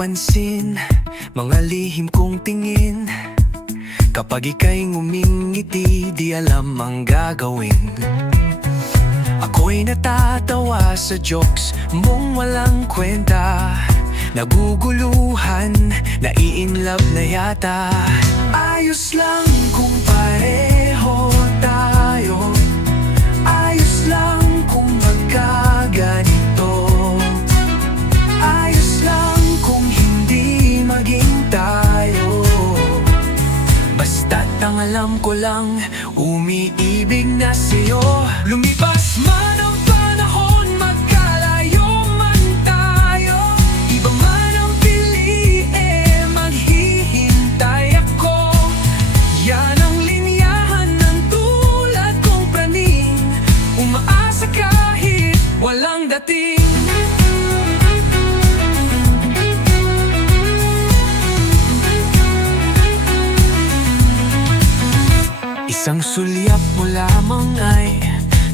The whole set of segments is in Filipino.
mapapansin mga lihim kong tingin. Kapag ika'y ngumingiti, di alam ang gagawin. Ako'y natatawa sa jokes mong walang kwenta. Naguguluhan, nai-inlove na yata. Ayos lang kung pareho tayo. Ayos lang kung magkaganito. Ayos lang kung hindi maging tayo. Basta't ang alam ko lang, umiibig na sa'yo. Lumipas man ang panahon, magkalayo man tayo. Iba man ang pili, maghihintay ako. Yan ang linyahan ng tulad kong praning. Umaasa kahit walang dating. Isang sulyap mo lamang ay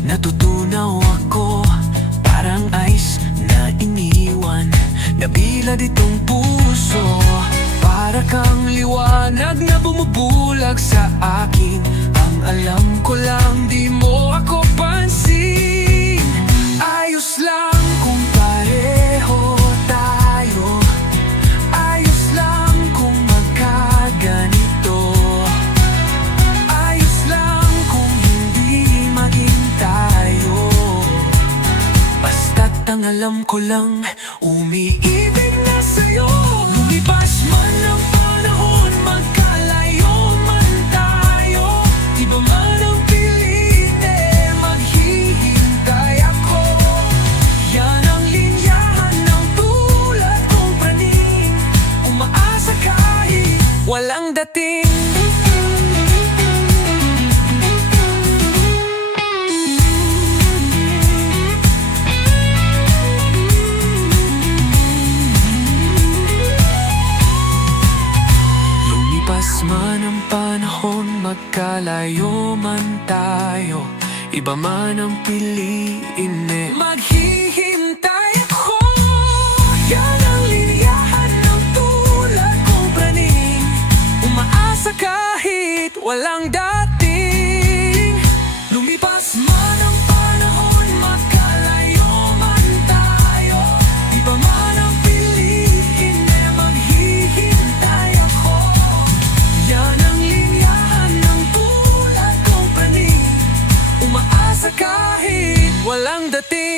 natutunaw ako. Parang ice na iniwan, nabilad itong puso. Para kang liwanag na bumubulag sa akin. Ang alam ko lang, di mo ako pansin. Ayos lang kung pareho tayo. Ayos lang kung magkaganito. Ayos lang kung hindi maging tayo. Basta't ang alam ko lang, umiibig na sa'yo. Lumipas man ang panahon, magkalayo man tayo. Iba man ang piliin, maghihintay ako. Yan ang linyahan ng tulad kong praning. Umaasa kahit walang dating. Lumipas man ang panahon, magkalayo man tayo. Iba man ang piliin, maghihintay ako. Yan ang linyahan ng tulad kong praning. Umaasa kahit walang dating. Lumipas man ang panahon, magkalayo man tayo. Iba man ang piliin, maghihintay ako. Yan ang linyahan ng tulad kong praning. Umaasa kahit walang dating.